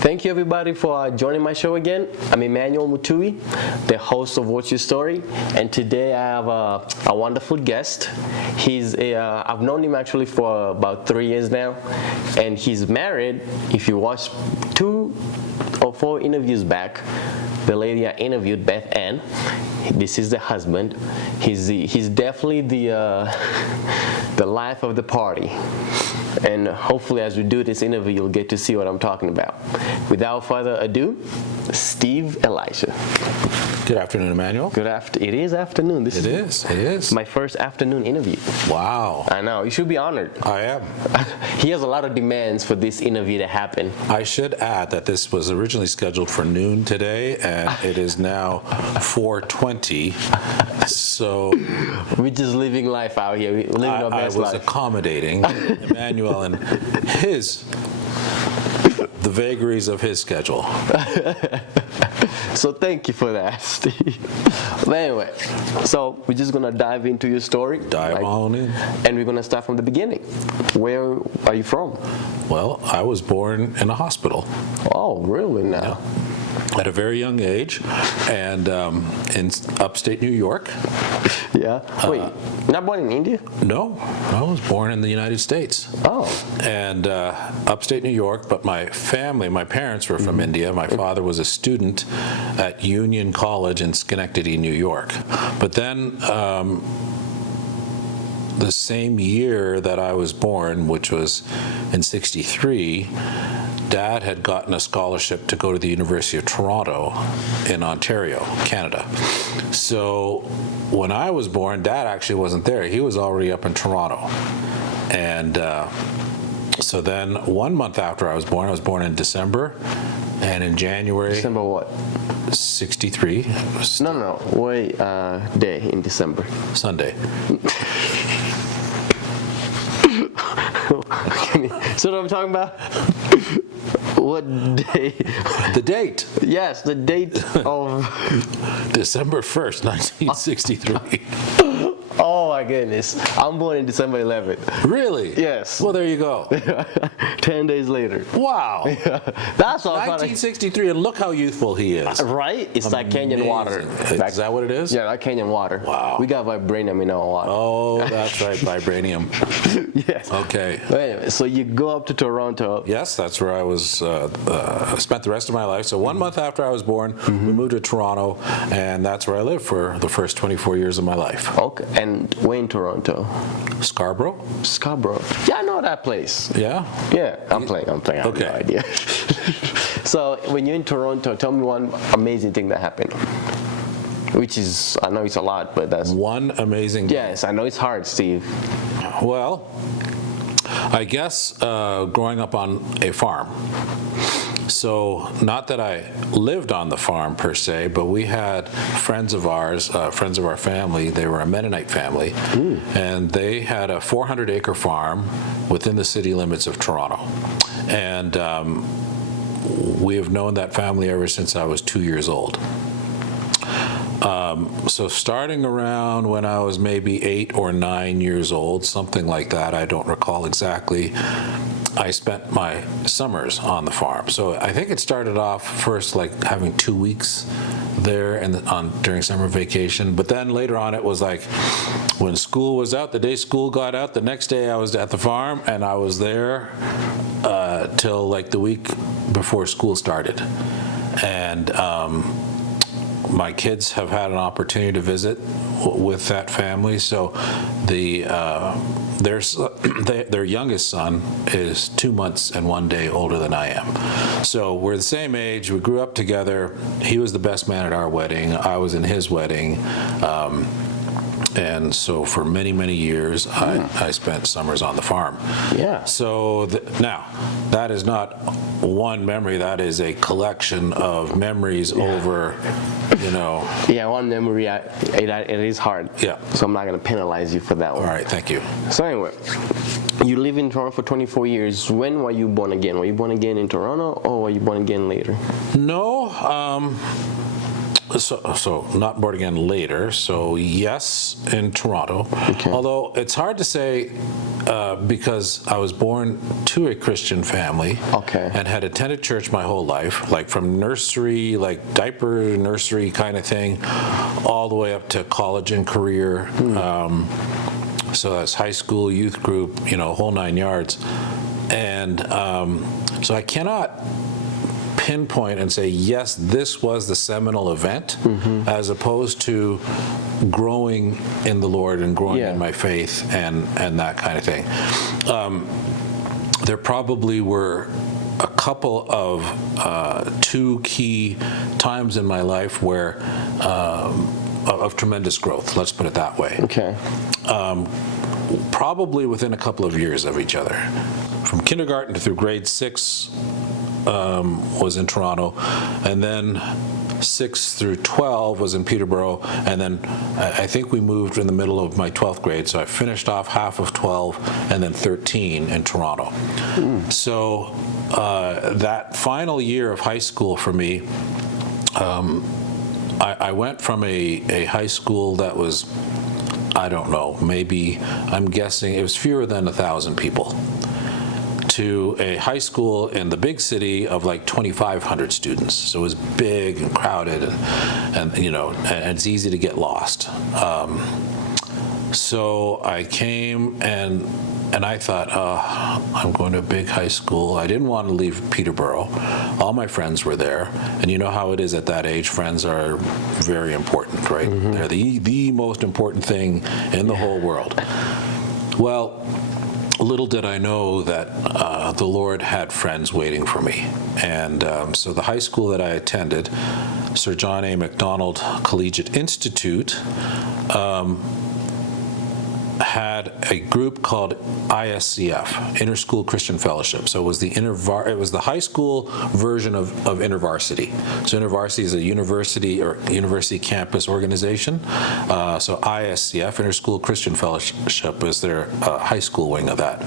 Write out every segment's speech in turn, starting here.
Thank you everybody for joining my show again. I'm Emmanuel Mutui, the host of What's Your Story, and today I have a wonderful guest. I've known him actually for about 3 years now, and he's married. If you watch 2 or 4 interviews back, the lady I interviewed, Beth Ann, this is the husband. He's definitely the life of the party. And hopefully as we do this interview, you'll get to see what I'm talking about. Without further ado, Steve Elisha. Good afternoon, Emmanuel. It is afternoon. It is. My first afternoon interview. Wow. I know. You should be honored. I am. He has a lot of demands for this interview to happen. I should add that this was originally scheduled for noon today, and it is now 4:20. So we're just living life out here. We're living our best life. I was accommodating Emmanuel and the vagaries of his schedule. So thank you for that, Steve. But anyway, so we're just gonna dive into your story. Dive on in. And we're gonna start from the beginning. Where are you from? Well, I was born in a hospital. Oh, really now? Yeah. At a very young age, and in upstate New York. Yeah. Wait, not born in India? No, I was born in the United States. Oh. And upstate New York, but my parents were from India. My father was a student at Union College in Schenectady, New York. But then the same year that I was born, which was in '63, Dad had gotten a scholarship to go to the University of Toronto in Ontario, Canada. So when I was born, Dad actually wasn't there. He was already up in Toronto. And so then 1 month after I was born in December, and in January... December what? 63. No. What day in December? Sunday. So what I'm talking about? What day? The date. Yes, the date of... December 1st, 1963. Oh my goodness. I'm born in December 11th. Really? Yes. Well, there you go. 10 days later. Wow. Yeah. That's all. 1963, and look how youthful he is. Right? It's like Kenyan water. Is that what it is? Yeah, like Kenyan water. Wow. We got vibranium in our water. Oh, that's right, vibranium. Yes. Okay. But anyway, so you go up to Toronto. Yes, that's where I was. Spent the rest of my life. So 1 month after I was born, we moved to Toronto, and that's where I lived for the first 24 years of my life. Okay. And where in Toronto? Scarborough. Yeah, I know that place. Yeah? Yeah, I'm playing. I have okay. no idea. So when you're in Toronto, tell me one amazing thing that happened. Which is, I know it's a lot, but that's... One amazing thing. Yes, I know it's hard, Steve. Well, I guess growing up on a farm. So not that I lived on the farm per se, but we had friends of ours, friends of our family. They were a Mennonite family, and they had a 400-acre farm within the city limits of Toronto. And we have known that family ever since I was 2 years old. So starting around when I was maybe 8 or 9 years old, something like that, I don't recall exactly, I spent my summers on the farm. So I think it started off first like having 2 weeks there and during summer vacation, but then later on it was like when school was out, the day school got out, the next day I was at the farm, and I was there till like the week before school started. And my kids have had an opportunity to visit with that family. So their youngest son is 2 months and 1 day older than I am. So we're the same age. We grew up together. He was the best man at our wedding. I was in his wedding. And so for many, many years, I spent summers on the farm. Yeah. So now, that is not one memory. That is a collection of memories over, Yeah, one memory, it is hard. Yeah. So I'm not going to penalize you for that one. All right, thank you. So anyway, you live in Toronto for 24 years. When were you born again? Were you born again in Toronto, or were you born again later? No, So not born again later. So yes, in Toronto. Okay. Although it's hard to say because I was born to a Christian family. Okay. And had attended church my whole life, like from nursery, like diaper nursery kind of thing, all the way up to college and career. So that's high school, youth group, whole 9 yards. And so I cannot pinpoint and say, yes, this was the seminal event, as opposed to growing in the Lord and growing in my faith and that kind of thing. There probably were a couple of two key times in my life where of tremendous growth, let's put it that way. Okay. Probably within a couple of years of each other. From kindergarten through grade 6 was in Toronto, and then 6 through 12 was in Peterborough, and then I think we moved in the middle of my 12th grade, so I finished off half of 12 and then 13 in Toronto. So that final year of high school for me, I went from a high school that was, I don't know, maybe, I'm guessing it was fewer than 1,000 people, to a high school in the big city of like 2,500 students. So it was big and crowded, and it's easy to get lost. So I came and I thought, I'm going to a big high school. I didn't want to leave Peterborough. All my friends were there. And you know how it is at that age, friends are very important, right? They're the most important thing in the whole world. Well, little did I know that the Lord had friends waiting for me. And so the high school that I attended, Sir John A. Macdonald Collegiate Institute, had a group called ISCF, Interschool Christian Fellowship. So it was the high school version of InterVarsity. So InterVarsity is a university or university campus organization. So ISCF, Interschool Christian Fellowship, is their high school wing of that.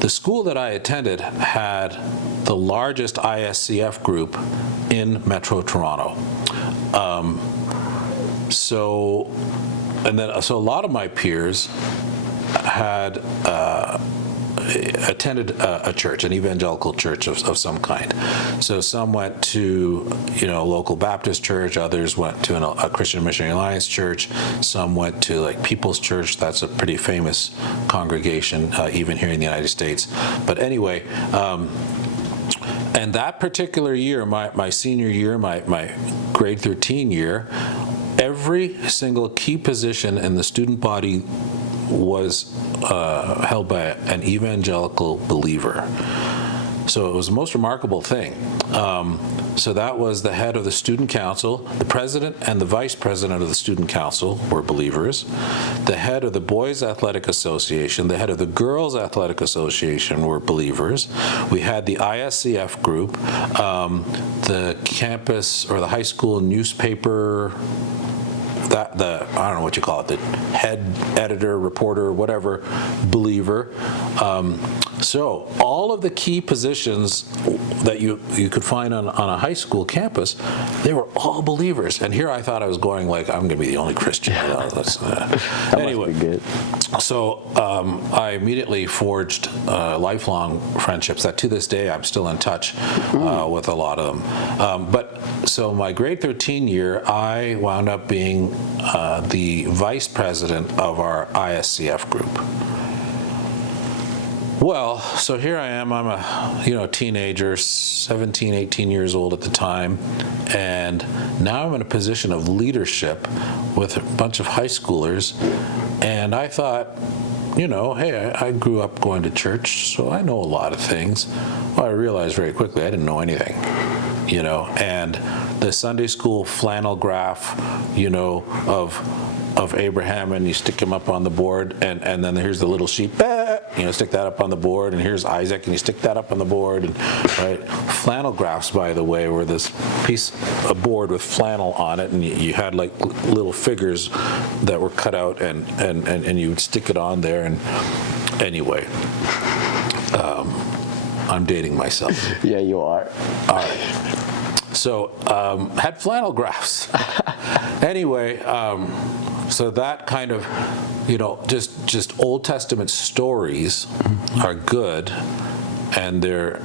The school that I attended had the largest ISCF group in Metro Toronto. So a lot of my peers had attended a church, an evangelical church of some kind. So some went to, a local Baptist church, others went to a Christian Missionary Alliance church, some went to like People's Church. That's a pretty famous congregation, even here in the United States. But anyway, and that particular year, my senior year, my grade 13 year, every single key position in the student body was held by an evangelical believer. So it was the most remarkable thing. So that was the head of the student council, the president and the vice president of the student council were believers, the head of the Boys Athletic Association, the head of the Girls Athletic Association were believers. We had the ISCF group, the campus or the high school newspaper, I don't know what you call it, the head editor, reporter, whatever, believer. So all of the key positions that you could find on a high school campus, they were all believers. And here I thought I was going like, I'm going to be the only Christian. Anyway, must be good. So I immediately forged lifelong friendships that to this day I'm still in touch with a lot of them. So my grade 13 year, I wound up being the vice president of our ISCF group. Well, so here I am. I'm a teenager, 17, 18 years old at the time, and now I'm in a position of leadership with a bunch of high schoolers, and I thought, hey, I grew up going to church, so I know a lot of things. Well, I realized very quickly I didn't know anything, and the Sunday school flannel graph, of Abraham, and you stick him up on the board, and then here's the little sheep, stick that up on the board, and here's Isaac, and you stick that up on the board, and right. Flannel graphs, by the way, were this piece of board with flannel on it, and you had like little figures that were cut out, and you would stick it on there, and anyway, I'm dating myself. Yeah, you are. All right. So had flannel graphs. Anyway, so that kind of, just Old Testament stories are good, and they're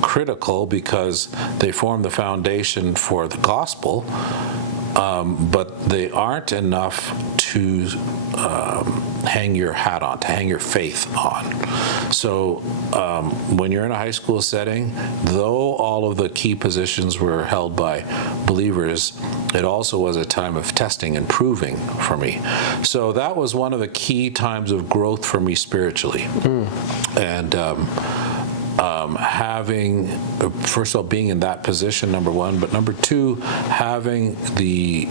critical because they form the foundation for the gospel, but they aren't enough to hang your hat on, to hang your faith on. So when you're in a high school setting, though all of the key positions were held by believers, it also was a time of testing and proving for me. So that was one of the key times of growth for me spiritually. And having, first of all, being in that position, number one, but number two, having the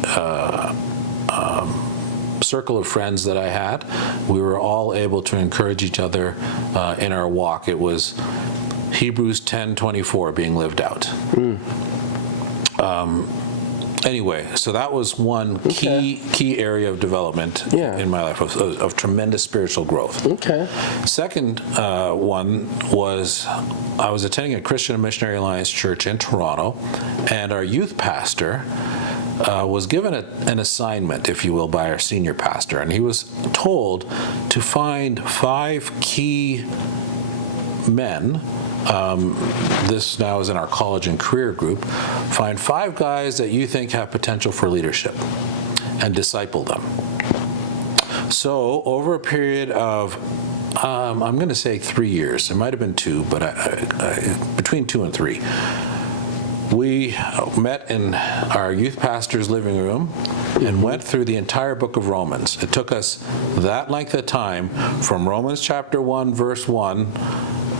circle of friends that I had, we were all able to encourage each other in our walk. It was Hebrews 10:24 being lived out. Anyway, so that was one key area of development in my life, of tremendous spiritual growth. Okay. Second one was I was attending a Christian Missionary Alliance church in Toronto, and our youth pastor was given an assignment, if you will, by our senior pastor, and he was told to find 5 key men. This now is in our college and career group. Find 5 guys that you think have potential for leadership and disciple them. So over a period of, I'm going to say 3 years, it might have been 2, but between 2 and 3, we met in our youth pastor's living room and went through the entire book of Romans. It took us that length of time, from Romans chapter 1, verse 1,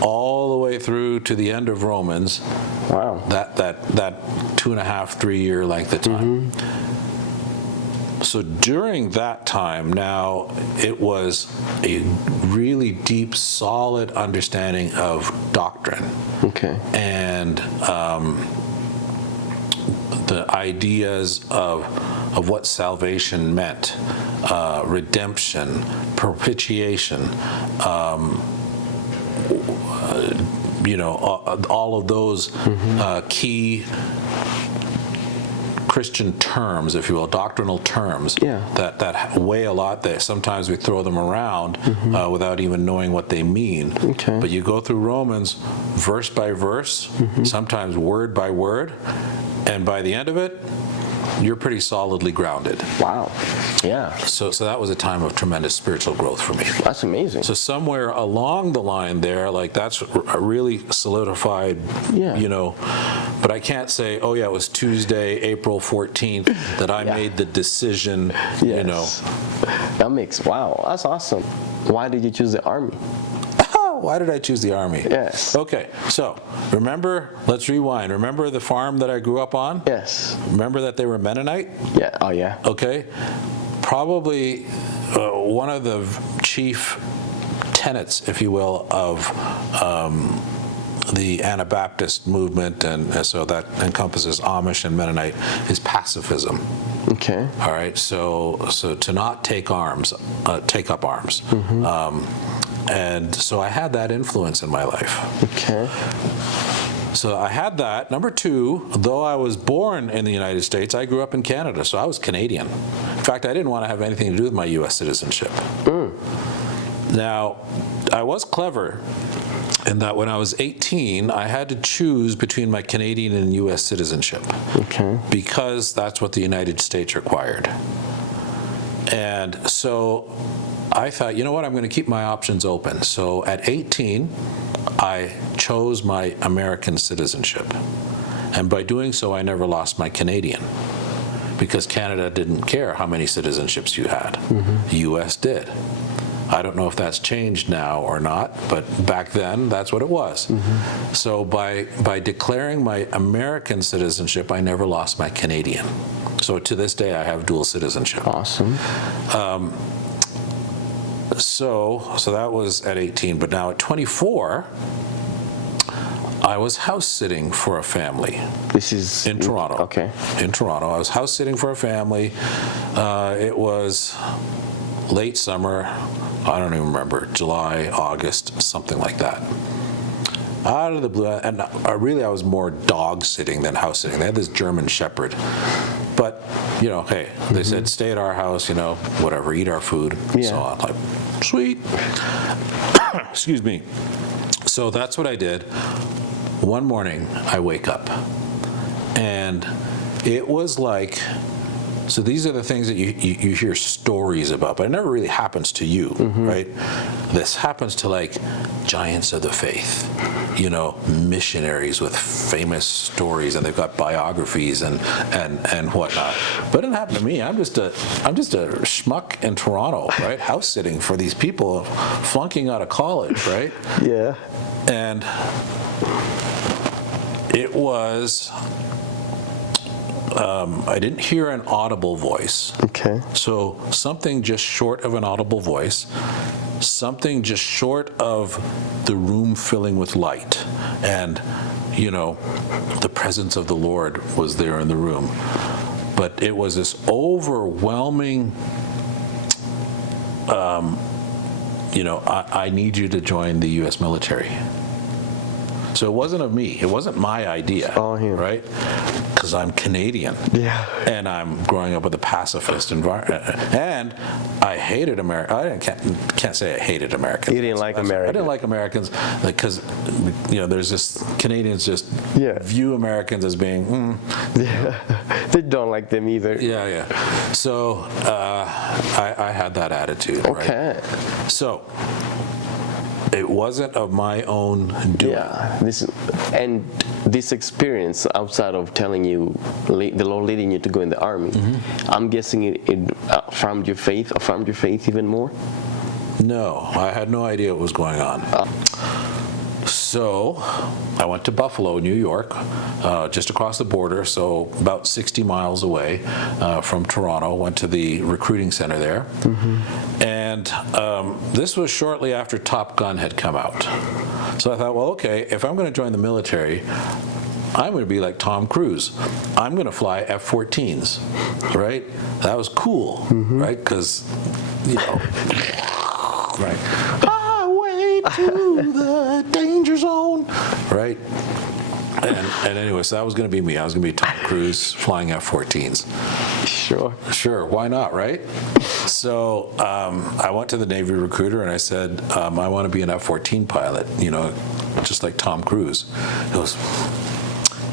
all the way through to the end of Romans. Wow. That 2.5, 3 year length of time. So during that time, now it was a really deep, solid understanding of doctrine. Okay. And the ideas of what salvation meant, redemption, propitiation, all of those key Christian terms, if you will, doctrinal terms that weigh a lot. That sometimes we throw them around without even knowing what they mean. Okay. But you go through Romans verse by verse, sometimes word by word, and by the end of it, you're pretty solidly grounded. Wow. Yeah. So that was a time of tremendous spiritual growth for me. That's amazing. So somewhere along the line there, like that's really solidified, but I can't say, oh yeah, it was Tuesday, April 14th that I made the decision, That makes, wow, that's awesome. Why did you choose the Army? Why did I choose the Army? Yes. Okay, so let's rewind. Remember the farm that I grew up on? Yes. Remember that they were Mennonite? Yeah. Oh, yeah. Okay. Probably one of the chief tenets, if you will, of the Anabaptist movement, and so that encompasses Amish and Mennonite, is pacifism. Okay. All right. So to not take up arms. And so I had that influence in my life. Okay. So I had that. Number 2, though I was born in the United States, I grew up in Canada, so I was Canadian. In fact, I didn't want to have anything to do with my U.S. citizenship. Now, I was clever in that when I was 18, I had to choose between my Canadian and U.S. citizenship. Okay. Because that's what the United States required. And so I thought, you know what, I'm going to keep my options open. So at 18, I chose my American citizenship. And by doing so, I never lost my Canadian, because Canada didn't care how many citizenships you had. The U.S. did. I don't know if that's changed now or not, but back then, that's what it was. So by declaring my American citizenship, I never lost my Canadian. So to this day, I have dual citizenship. Awesome. So that was at 18, but now at 24, I was house sitting for a family. This is in Toronto. Okay. In Toronto, I was house sitting for a family. It was late summer. I don't even remember, July, August, something like that. out of the blue, and I was more dog sitting than house sitting. They had this German Shepherd, but hey, they said stay at our house, whatever, eat our food, so on. Like, sweet. Excuse me. So that's what I did. One morning, I wake up, and it was like. So these are the things that you hear stories about, but it never really happens to you, right? This happens to like giants of the faith, missionaries with famous stories, and they've got biographies and whatnot. But it didn't happen to me. I'm just a schmuck in Toronto, right? House sitting for these people flunking out of college, right? Yeah. And it was. I didn't hear an audible voice. Okay. So something just short of an audible voice, something just short of the room filling with light. And, the presence of the Lord was there in the room. But it was this overwhelming, I need you to join the U.S. military. So it wasn't of me. It wasn't my idea, right? Because I'm Canadian, and I'm growing up with a pacifist environment, and I hated America. I can't say I hated Americans. You didn't like Americans. I didn't like Americans because there's this Canadians just view Americans as being. They don't like them either. Yeah. So I had that attitude. Okay. Right? So. It wasn't of my own doing. Yeah, this experience outside of telling you the Lord leading you to go in the army, I'm guessing it affirmed your faith even more. No, I had no idea what was going on. So I went to Buffalo, New York, just across the border, so about 60 miles away from Toronto. Went to the recruiting center there. And this was shortly after Top Gun had come out. So I thought, well, okay, if I'm going to join the military, I'm going to be like Tom Cruise. I'm going to fly F-14s, right? That was cool, right? Because, right? To the danger zone, right? And anyway, so that was going to be me. I was going to be Tom Cruise flying F-14s. Sure, why not, right? So I went to the Navy recruiter and I said, I want to be an F-14 pilot, just like Tom Cruise. He goes,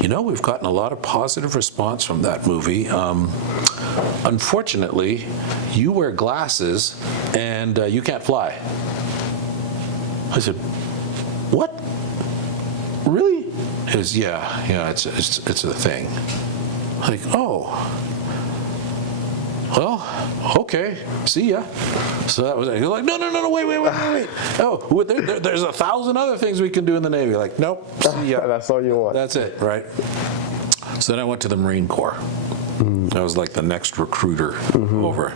we've gotten a lot of positive response from that movie. Unfortunately, you wear glasses and you can't fly. I said, what? Really? He goes, yeah, it's a thing. I'm like, oh, well, okay, see ya. So that was it. You're like, no, wait. Oh, there's 1,000 other things we can do in the Navy. Like, nope, see ya. That's all you want. That's it, right? So then I went to the Marine Corps. I was like the next recruiter over.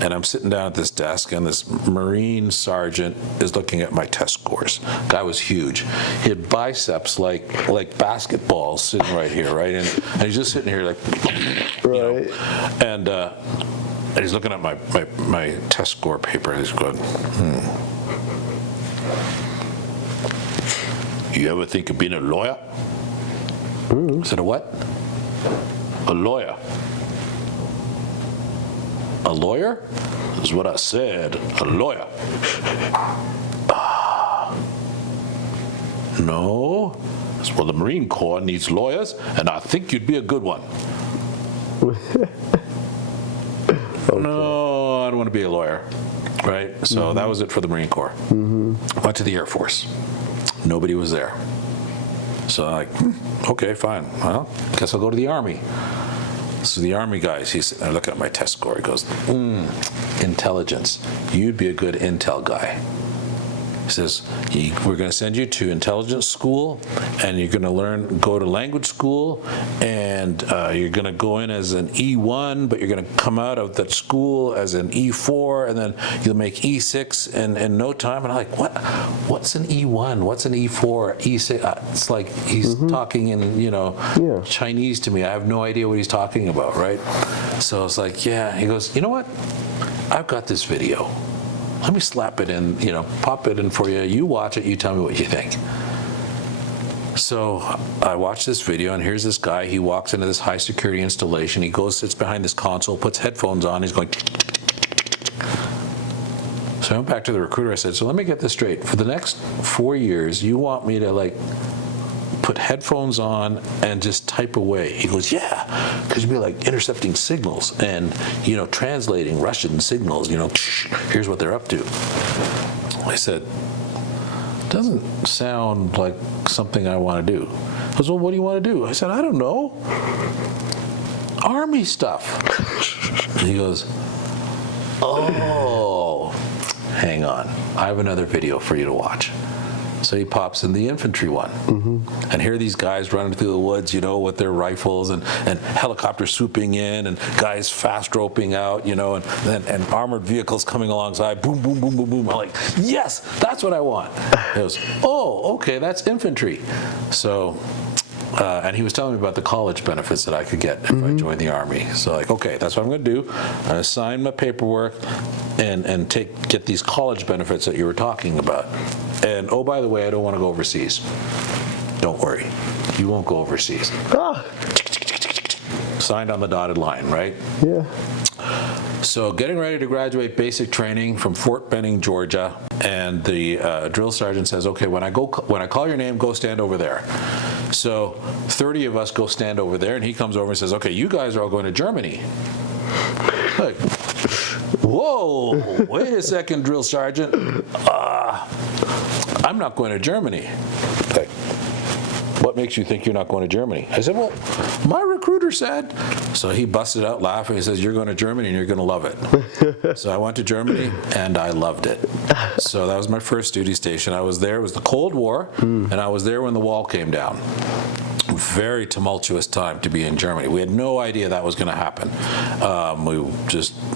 And I'm sitting down at this desk, and this Marine sergeant is looking at my test scores. Guy was huge. He had biceps like basketballs sitting right here, right? And he's just sitting here like, right. And he's looking at my test score paper, and he's going, You ever think of being a lawyer? I said, a what? A lawyer. A lawyer? Is what I said. A lawyer. No. Well, the Marine Corps needs lawyers, and I think you'd be a good one. No, I don't want to be a lawyer. Right? So that was it for the Marine Corps. Went to the Air Force. Nobody was there. So I'm like, okay, fine. Well, guess I'll go to the Army. So the Army guys, he's sitting there looking at my test score. He goes, intelligence. You'd be a good intel guy. He says, we're going to send you to intelligence school, and you're going to go to language school, and you're going to go in as an E1, but you're going to come out of that school as an E4, and then you'll make E6 in no time. And I'm like, what? What's an E1? What's an E4? E6? It's like he's talking in, Chinese to me. I have no idea what he's talking about, right? So it's like, yeah. He goes, you know what? I've got this video. Let me slap it in, pop it in for you. You watch it, you tell me what you think. So I watched this video, and here's this guy. He walks into this high security installation. He goes, sits behind this console, puts headphones on. He's going. So I went back to the recruiter. I said, so let me get this straight. For the next 4 years, you want me to like put headphones on and just type away? He goes, yeah, because you'd be like intercepting signals and, you know, translating Russian signals, you know, here's what they're up to. I said, doesn't sound like something I want to do. He goes, well, what do you want to do? I said, I don't know. Army stuff. And he goes, oh, hang on. I have another video for you to watch. So he pops in the infantry one. And here are these guys running through the woods, you know, with their rifles and helicopters swooping in and guys fast roping out, you know, and armored vehicles coming alongside, boom, boom, boom, boom, boom. I'm like, yes, that's what I want. He goes, oh, okay, that's infantry. So, and he was telling me about the college benefits that I could get if I joined the Army. So like, okay, that's what I'm going to do. I'm going to sign my paperwork and get these college benefits that you were talking about. And oh, by the way, I don't want to go overseas. Don't worry, you won't go overseas. Ah. Signed on the dotted line, right? Yeah. So getting ready to graduate basic training from Fort Benning, Georgia, and the drill sergeant says, okay, when I call your name, go stand over there. So 30 of us go stand over there, and he comes over and says, okay, you guys are all going to Germany. Like, whoa, wait a second, drill sergeant. I'm not going to Germany. Like, what makes you think you're not going to Germany? I said, well, my recruiter said. So he busted out laughing. He says, you're going to Germany and you're going to love it. So I went to Germany and I loved it. So that was my first duty station. I was there. It was the Cold War, and I was there when the wall came down. Very tumultuous time to be in Germany. We had no idea that was going to happen.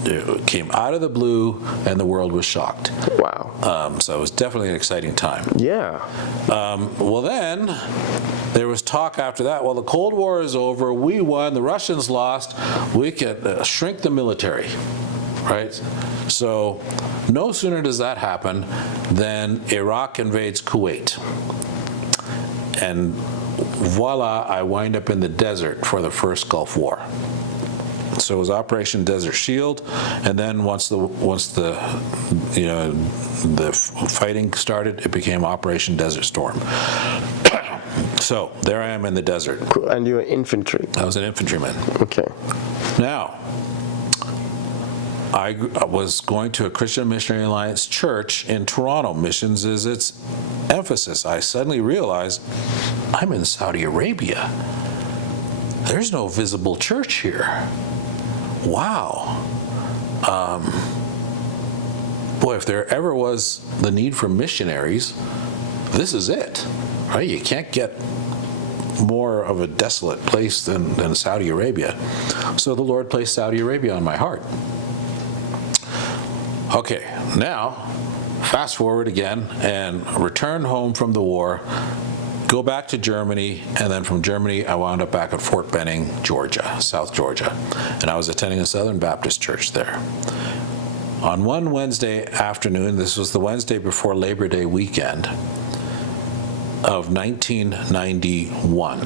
It came out of the blue, and the world was shocked. Wow. So it was definitely an exciting time. Yeah. Well, then there was talk after that. Well, the Cold War is over. We won. The Russians lost. We can shrink the military, right? So no sooner does that happen than Iraq invades Kuwait. And voila, I wind up in the desert for the first Gulf War. So it was Operation Desert Shield, and then once the fighting started, it became Operation Desert Storm. So there I am in the desert. And you were infantry. I was an infantryman. Okay. Now, I was going to a Christian Missionary Alliance church in Toronto. Missions is its emphasis. I suddenly realized I'm in Saudi Arabia. There's no visible church here. Wow. Boy, if there ever was the need for missionaries, this is it, right? You can't get more of a desolate place than Saudi Arabia. So the Lord placed Saudi Arabia on my heart. Okay, now, fast forward again and return home from the war, go back to Germany, and then from Germany I wound up back at Fort Benning, Georgia, South Georgia, and I was attending a Southern Baptist church there. On one Wednesday afternoon, this was the Wednesday before Labor Day weekend of 1991,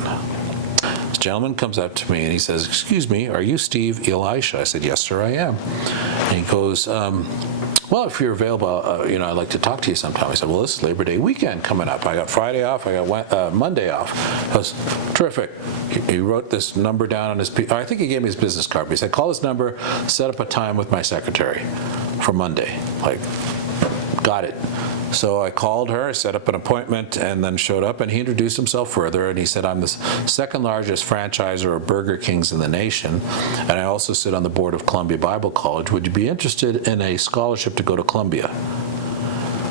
this gentleman comes up to me and he says, excuse me, are you Steve Elisha? I said, yes, sir, I am. And he goes, well, if you're available, I'd like to talk to you sometime. I said, well, this is Labor Day weekend coming up. I got Friday off. I got Monday off. I was terrific. He wrote this number down on his, I think he gave me his business card. But he said, call this number, set up a time with my secretary for Monday. Like, got it. So I called her, set up an appointment, and then showed up, and he introduced himself further, and he said, I'm the second largest franchisor of Burger Kings in the nation, and I also sit on the board of Columbia Bible College. Would you be interested in a scholarship to go to Columbia?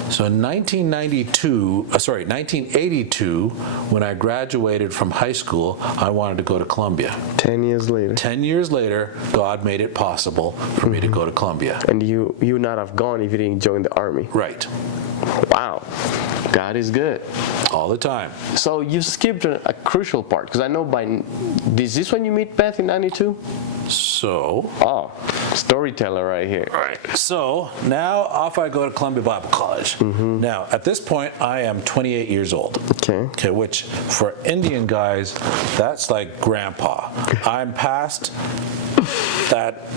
So in 1982, when I graduated from high school, I wanted to go to Columbia. 10 years later. 10 years later, God made it possible for me to go to Columbia. And you would not have gone if you didn't join the Army. Right. Wow. God is good. All the time. So you skipped a crucial part, because I know is this when you meet Beth in 92? So, Oh, storyteller right here. all right. So now off I go to Columbia Bible College. Now, at this point, I am 28 years old. Okay. Which for Indian guys, that's like grandpa. I'm past that,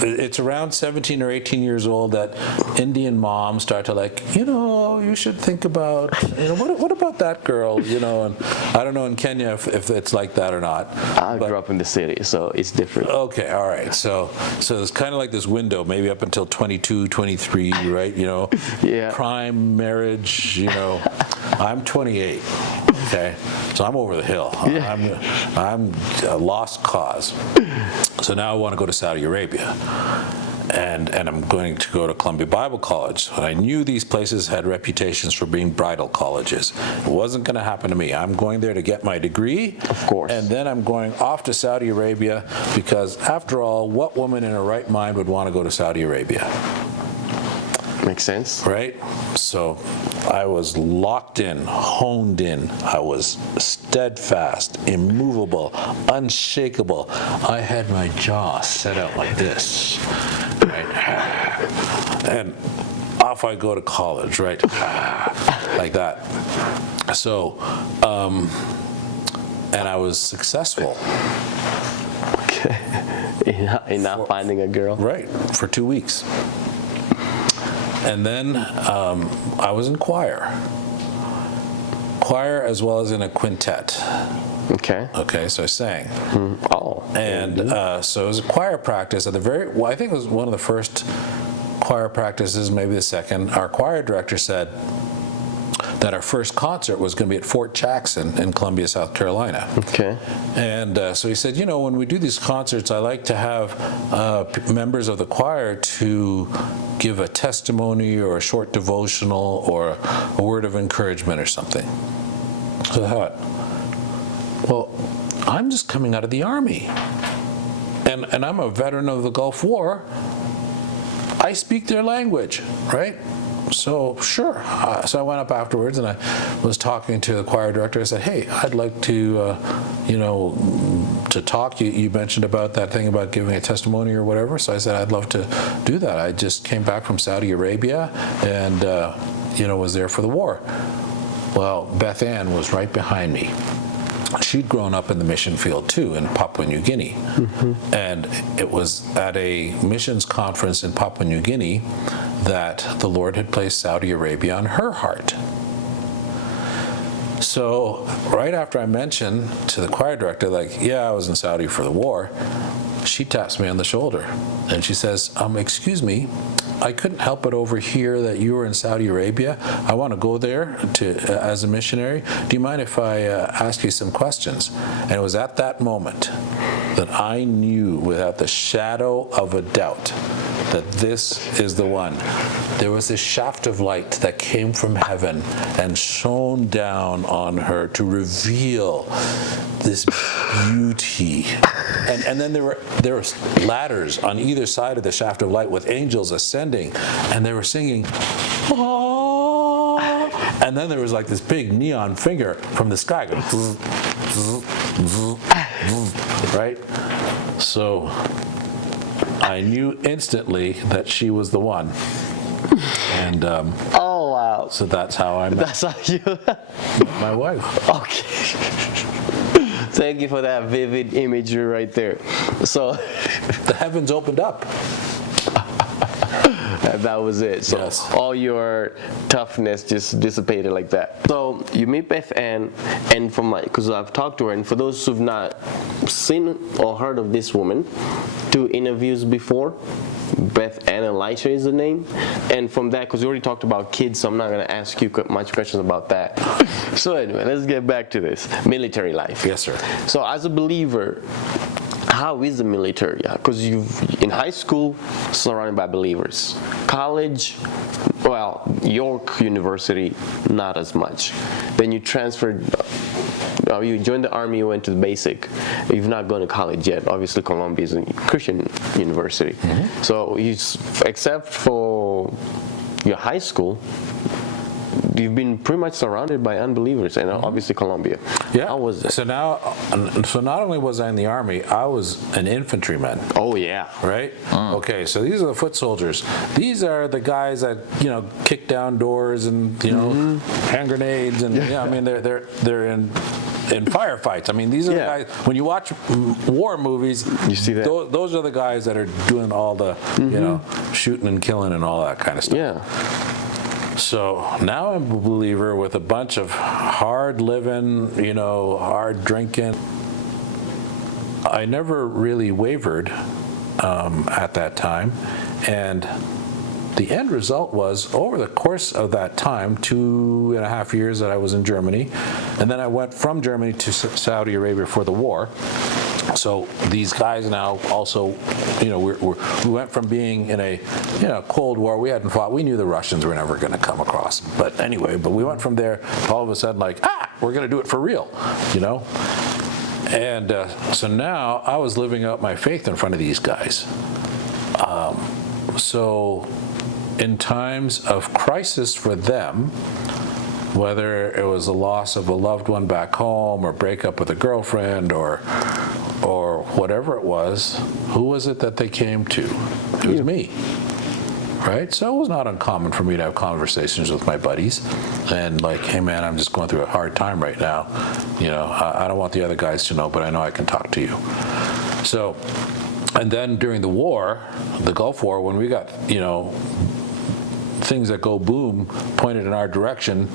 it's around 17 or 18 years old that Indian moms start to you should think about, what about that girl, and I don't know in Kenya if it's like that or not. I grew up in the city, so it's different. Okay, all right. So it's kind of like this window, maybe up until 22, 23, right? Yeah. Prime marriage, I'm 28. Okay, so I'm over the hill. Yeah. I'm a lost cause. So now I want to go to Saudi Arabia. And I'm going to go to Columbia Bible College. And I knew these places had reputations for being bridal colleges. It wasn't going to happen to me. I'm going there to get my degree. Of course. And then I'm going off to Saudi Arabia because, after all, what woman in her right mind would want to go to Saudi Arabia? Makes sense. Right? So I was locked in, honed in. I was steadfast, immovable, unshakable. I had my jaw set out like this. Right? And off I go to college, right? Like that. So, and I was successful. Okay. In not finding a girl. Right, for 2 weeks. And then I was in choir as well as in a quintet. Okay. Okay, so I sang. Oh. And so it was a choir practice at I think it was one of the first choir practices, maybe the second. Our choir director said that our first concert was going to be at Fort Jackson in Columbia, South Carolina. Okay. And so he said, when we do these concerts, I like to have members of the choir to give a testimony or a short devotional or a word of encouragement or something. So I thought, well, I'm just coming out of the Army. And I'm a veteran of the Gulf War. I speak their language, right? So sure. So I went up afterwards and I was talking to the choir director. I said, hey, I'd like to, to talk. You mentioned about that thing about giving a testimony or whatever. So I said, I'd love to do that. I just came back from Saudi Arabia and, was there for the war. Well, Beth Ann was right behind me. She'd grown up in the mission field too in Papua New Guinea. And it was at a missions conference in Papua New Guinea that the Lord had placed Saudi Arabia on her heart. So right after I mentioned to the choir director, I was in Saudi for the war, she taps me on the shoulder and she says, excuse me, I couldn't help but overhear that you were in Saudi Arabia. I want to go there as a missionary. Do you mind if I ask you some questions? And it was at that moment that I knew without the shadow of a doubt that this is the one. There was this shaft of light that came from heaven and shone down on her to reveal this beauty. And then there were ladders on either side of the shaft of light with angels ascending, and they were singing, "Ah!" And then there was this big neon finger from the sky going, right? So I knew instantly that she was the one. And oh, wow. So that's how I met That's how you... my wife. Okay. Thank you for that vivid imagery right there. So the heavens opened up. That was it. So yes. All your toughness just dissipated like that. So you meet Beth Ann, and because I've talked to her, and for those who've not seen or heard of this woman, 2 interviews before, Beth Ann Elisha is the name. And from that, because we already talked about kids, so I'm not going to ask you much questions about that. So anyway, let's get back to this. Military life. Yes, sir. So as a believer, how is the military? Because in high school, surrounded by believers. College, well, York University, not as much. Then you transferred, you joined the Army, you went to the basic. You've not gone to college yet. Obviously, Columbia is a Christian university. So except for your high school, you've been pretty much surrounded by unbelievers, and obviously Colombia. Yeah. How was it? So not only was I in the army, I was an infantryman. Oh yeah. Right? Okay, so these are the foot soldiers. These are the guys that, kick down doors and, hand grenades and, I mean, they're in firefights. I mean, these are the guys, when you watch war movies, you see that. Those are the guys that are doing all the, shooting and killing and all that kind of stuff. Yeah. So now I'm a believer with a bunch of hard living, hard drinking. I never really wavered at that time, and the end result was, over the course of that time, 2.5 years that I was in Germany, and then I went from Germany to Saudi Arabia for the war. So these guys now also, we went from being in a, Cold War. We hadn't fought. We knew the Russians were never going to come across. But anyway, we went from there to all of a sudden we're going to do it for real, And so now I was living out my faith in front of these guys. So in times of crisis for them, whether it was the loss of a loved one back home or breakup with a girlfriend or whatever it was, who was it that they came to? It was me. Right? So it was not uncommon for me to have conversations with my buddies and hey man, I'm just going through a hard time right now. I don't want the other guys to know, but I know I can talk to you. So, and then during the war, the Gulf War, when we got, things that go boom pointed in our direction,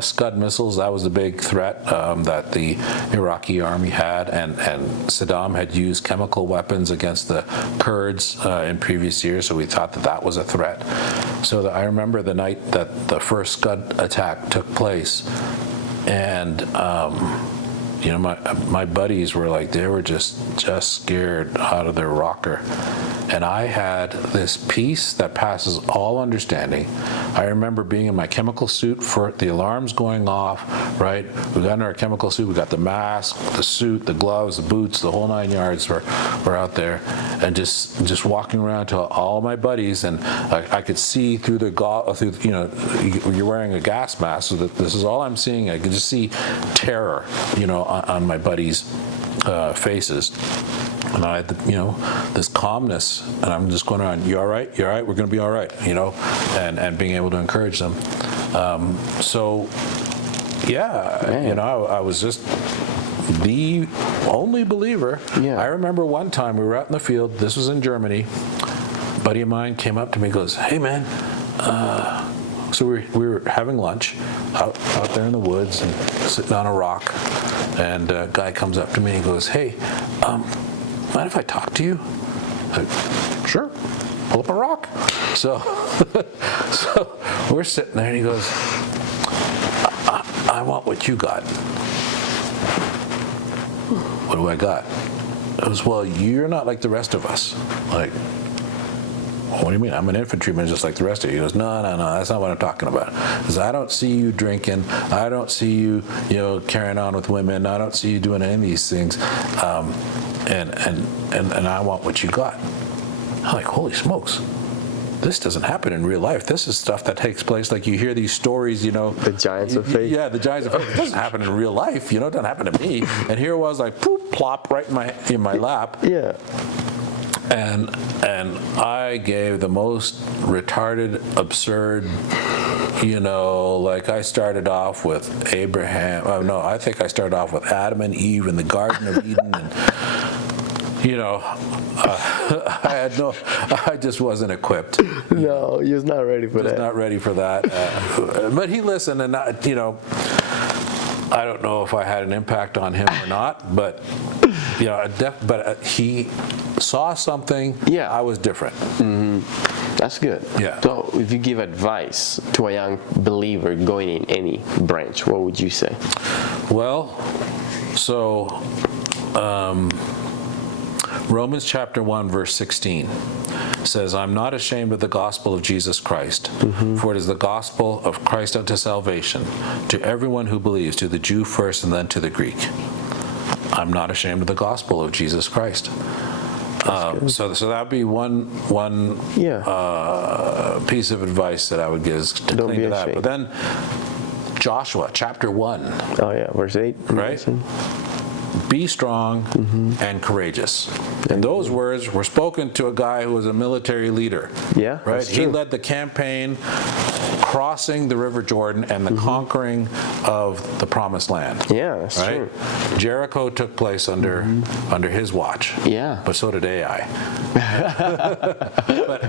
Scud missiles, that was the big threat that the Iraqi army had, and Saddam had used chemical weapons against the Kurds in previous years, so we thought that was a threat. So I remember the night that the first Scud attack took place, and my buddies were they were just scared out of their rocker. And I had this peace that passes all understanding. I remember being in my chemical suit for the alarms going off, right? We got in our chemical suit, we got the mask, the suit, the gloves, the boots, the whole 9 yards were out there. And just walking around to all my buddies, and I could see through you're wearing a gas mask, so that this is all I'm seeing. I could just see terror, on my buddies' faces. And I had, this calmness, and I'm just going around, you all right? You all right? We're going to be all right, and being able to encourage them. So, yeah, I was just the only believer. Yeah. I remember one time we were out in the field, this was in Germany, a buddy of mine came up to me and goes, hey man, so we were having lunch out there in the woods and sitting on a rock, and a guy comes up to me and goes, hey, mind if I talk to you? Sure, pull up a rock. So we're sitting there, and he goes, I want what you got. What do I got? I goes, well, you're not like the rest of us. What do you mean? I'm an infantryman just like the rest of you. He goes, no, that's not what I'm talking about. Because I don't see you drinking. I don't see you, carrying on with women. I don't see you doing any of these things. And I want what you got. I'm like, holy smokes. This doesn't happen in real life. This is stuff that takes place, you hear these stories, The giants of faith. Yeah, the giants of faith. It doesn't happen in real life, it doesn't happen to me. And here it was poof, plop, right in my lap. Yeah. And I gave the most retarded, absurd, I started off with Abraham. Oh no, I think I started off with Adam and Eve in the Garden of Eden, and I just wasn't equipped. No, he was not ready for that. Just not ready for that. But he listened, and I don't know if I had an impact on him or not, but he saw something. Yeah, I was different. Mm-hmm. That's good. Yeah. So, if you give advice to a young believer going in any branch, what would you say? Well, so Romans chapter 1, verse 16 says, I'm not ashamed of the gospel of Jesus Christ, for it is the gospel of Christ unto salvation, to everyone who believes, to the Jew first and then to the Greek. I'm not ashamed of the gospel of Jesus Christ. So that'd be one Yeah. piece of advice that I would give is to Don't cling be to that. ashamed. But then Joshua chapter 1, Oh yeah, verse 8. right? Be strong and courageous. And those words were spoken to a guy who was a military leader. Yeah, right. that's He true. led the campaign crossing the River Jordan and the conquering of the Promised Land. Yeah, that's Right? true. Jericho took place under his watch. Yeah. But so did Ai.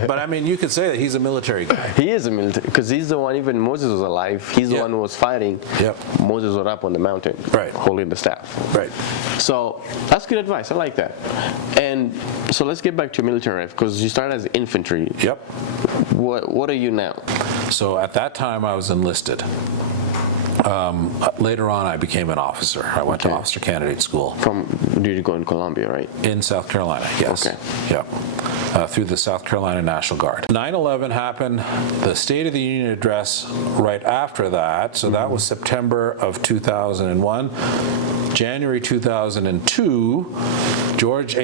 but I mean, you could say that he's a military guy. He is a military, because he's the one, even Moses was alive. He's the Yep. one who was fighting. Yep. Moses was up on the mountain, Right. holding the staff. Right. So that's good advice. I like that. And so let's get back to military life, because you started as infantry. Yep. What are you now? So at that time, I was enlisted. Later on, I became an officer. I went to Okay. officer candidate school Did you go in Colombia, right? in South Carolina, yes. Okay. Yep. Through the South Carolina National Guard. 9/11 happened, the State of the Union address right after that, so that was September of 2001. January 2002, George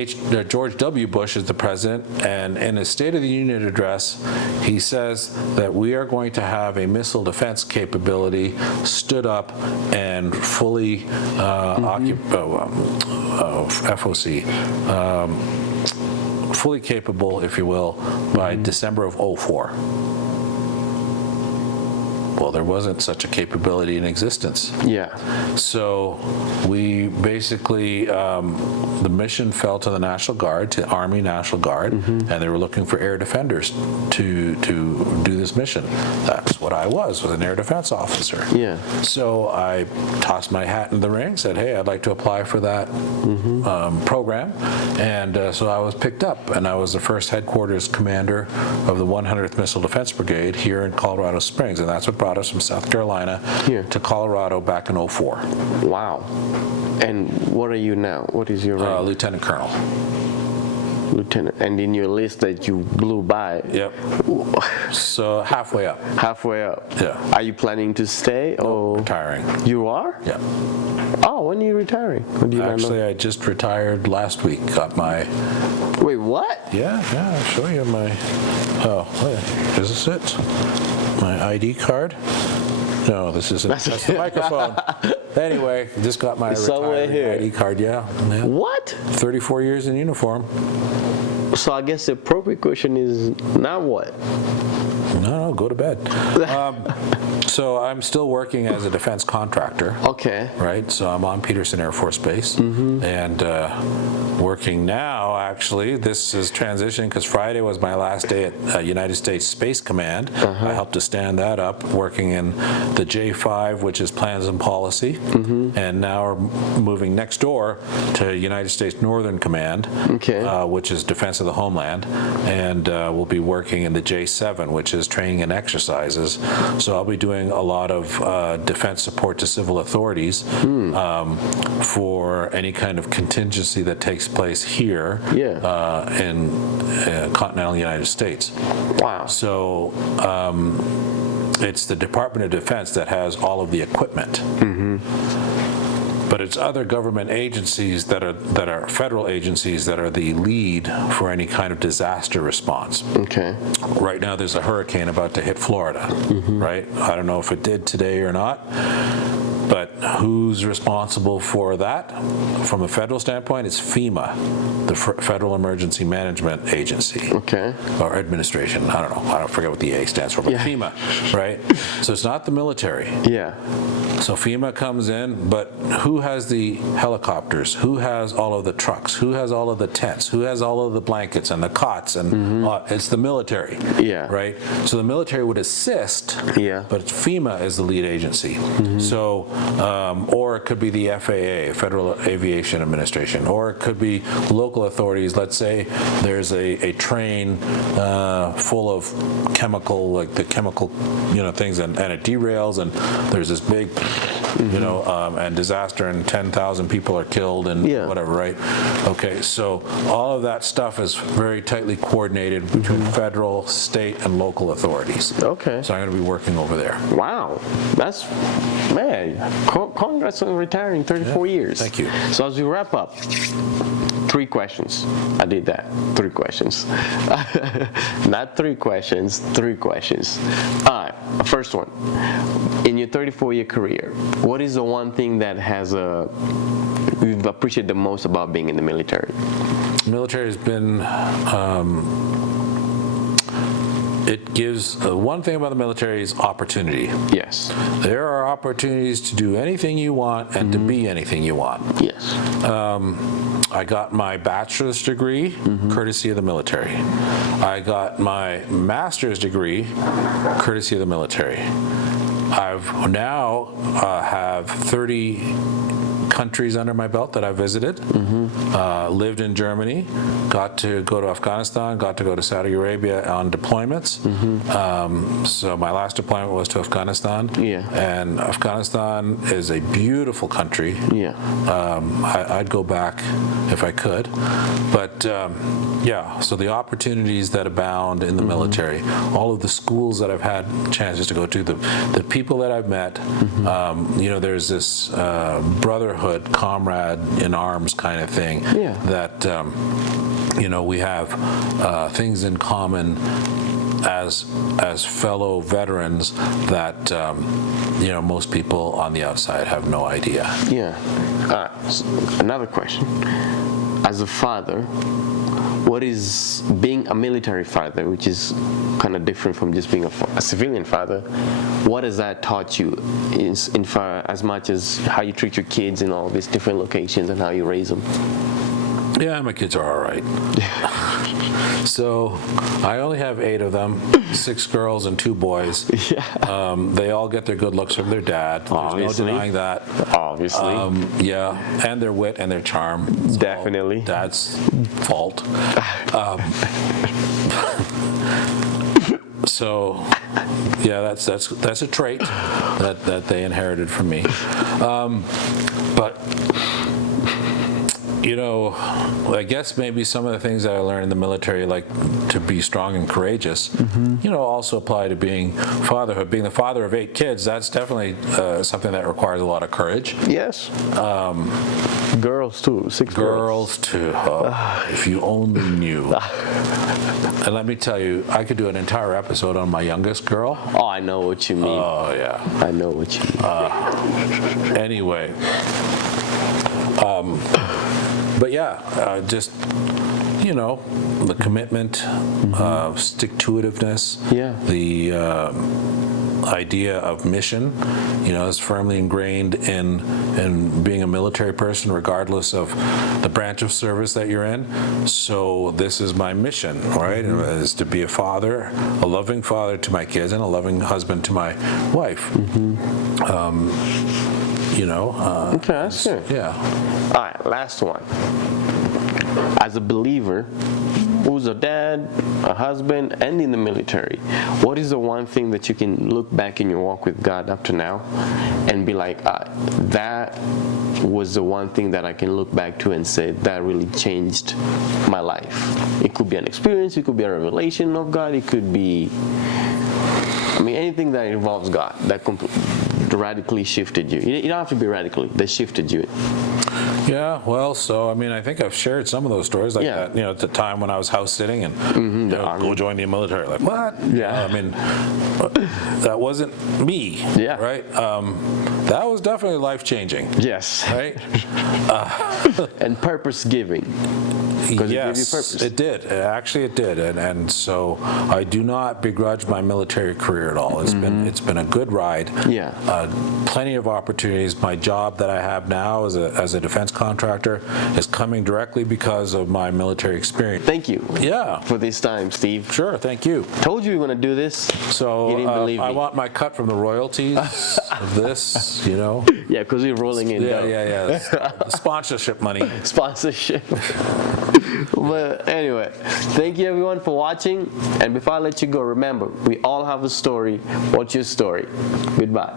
W. Bush is the president, and in his State of the Union address, he says that we are going to have a missile defense capability stood up and fully FOC, fully capable, if you will, by December of '04. Well, there wasn't such a capability in existence. Yeah. So we basically, the mission fell to the National Guard, to Army National Guard, and they were looking for air defenders to do this mission. That's what I was an air defense officer. Yeah. So I tossed my hat in the ring, said, hey, I'd like to apply for that program. And so I was picked up, and I was the first headquarters commander of the 100th Missile Defense Brigade here in Colorado Springs, and that's what brought us from South Carolina Here. to Colorado back in '04. Wow. And what are you now? What is your rank? Lieutenant Colonel. Lieutenant. And in your list that you blew by, Yep. So halfway up. halfway up. Yeah. Are you planning to stay or Retiring. you are? Yeah. Oh, when are you retiring? Or do you not know? Actually, I just retired last week. Got my. Wait, what? Yeah. I'll show you my. Oh, is this it? My ID card? No, this isn't. That's the microphone. Anyway, just got my Somewhere retired here. ID card. Yeah. What? 34 years in uniform. So I guess the appropriate question is, now what? No, go to bed. So I'm still working as a defense contractor. Okay. Right, so I'm on Peterson Air Force Base, and working now, actually, this is transition because Friday was my last day at United States Space Command. I helped to stand that up, working in the J5, which is Plans and Policy, and now we're moving next door to United States Northern Command, Okay. which is Defense of the Homeland, and we'll be working in the J7, which is Training and Exercises. So I'll be doing a lot of defense support to civil authorities for any kind of contingency that takes place here in continental United States. Wow. So it's the Department of Defense that has all of the equipment. But it's other government agencies that are federal agencies that are the lead for any kind of disaster response. Okay. Right now, there's a hurricane about to hit Florida, right? I don't know if it did today or not, but who's responsible for that? From a federal standpoint, it's FEMA, the Federal Emergency Management Agency. Okay. Or administration, I don't know. I forget what the A stands for, but FEMA, right? So it's not the military. Yeah. So FEMA comes in, but who has the helicopters? Who has all of the trucks? Who has all of the tents? Who has all of the blankets and the cots? And it's the military, Yeah. right? So the military would assist, Yeah. but FEMA is the lead agency. So, or it could be the FAA, Federal Aviation Administration, or it could be local authorities. Let's say there's a train full of chemical, like the chemical, things, and it derails, and there's this big, and disaster, and 10,000 people are killed, and whatever, right? Okay, so all of that stuff is very tightly coordinated between federal, state, and local authorities. Okay. So I'm going to be working over there. Wow. That's, man, congrats on retiring 34 years. Thank you. So as we wrap up, 3 questions. I did that. 3 questions. Not 3 questions, 3 questions. All right, first one. In your 34-year career, what is the one thing that you've appreciated the most about being in the military? Military has been, it gives, one thing about the military is opportunity. Yes. There are opportunities to do anything you want and to be anything you want. Yes. I got my bachelor's degree courtesy of the military. I got my master's degree courtesy of the military. I've now have 30 countries under my belt that I visited. Lived in Germany, got to go to Afghanistan, got to go to Saudi Arabia on deployments. So my last deployment was to Afghanistan. Yeah. And Afghanistan is a beautiful country. Yeah. I'd go back if I could. But yeah, so the opportunities that abound in the military, all of the schools that I've had chances to go to, the people that I've met, there's this brotherhood, comrade in arms kind of thing that, we have things in common as fellow veterans that most people on the outside have no idea. Yeah. So another question. As a father, what is being a military father, which is kind of different from just being a civilian father, what has that taught you in far as much as how you treat your kids in all these different locations and how you raise them? Yeah, my kids are all right. So I only have 8 of them, 6 girls and 2 boys. Yeah. They all get their good looks from their dad. There's Obviously. no denying that. Obviously. Yeah, and their wit and their charm. It's Definitely. all Dad's fault. So, yeah, that's a trait that they inherited from me. But I guess maybe some of the things that I learned in the military, like to be strong and courageous, also apply to being fatherhood. Being the father of 8 kids, that's definitely something that requires a lot of courage. Yes. Girls too, 6 Girls too. If you only knew. And let me tell you, I could do an entire episode on my youngest girl. Oh, I know what you mean. Oh, yeah. I know what you mean. Anyway. But yeah, just, the commitment, stick-to-itiveness, the idea of mission, is firmly ingrained in being a military person, regardless of the branch of service that you're in. So this is my mission, right? Is to be a father, a loving father to my kids, and a loving husband to my wife. Okay, that's good. Yeah. All right, last one. As a believer who's a dad, a husband, and in the military, what is the one thing that you can look back in your walk with God up to now and be like, that was the one thing that I can look back to and say that really changed my life? It could be an experience, it could be a revelation of God, it could be, anything that involves God that radically shifted you. You don't have to be radically, that shifted you. Yeah, well, so I think I've shared some of those stories like that. At the time when I was house sitting and go join the military. Like what? Yeah. That wasn't me. Yeah. Right. That was definitely life changing. Yes. Right. And purpose giving. Because yes, it gave you purpose. It did. Actually, it did. And so I do not begrudge my military career at all. It's been a good ride. Yeah. Plenty of opportunities. My job that I have now as a defense contractor is coming directly because of my military experience. Thank you. Yeah. For this time, Steve. Sure. Thank you. Told you we were going to do this. So you didn't believe me. I want my cut from the royalties of this. Yeah, because we're rolling in. Yeah. The sponsorship money. Sponsorship. But anyway, thank you everyone for watching. And before I let you go, remember, we all have a story. What's your story? Goodbye.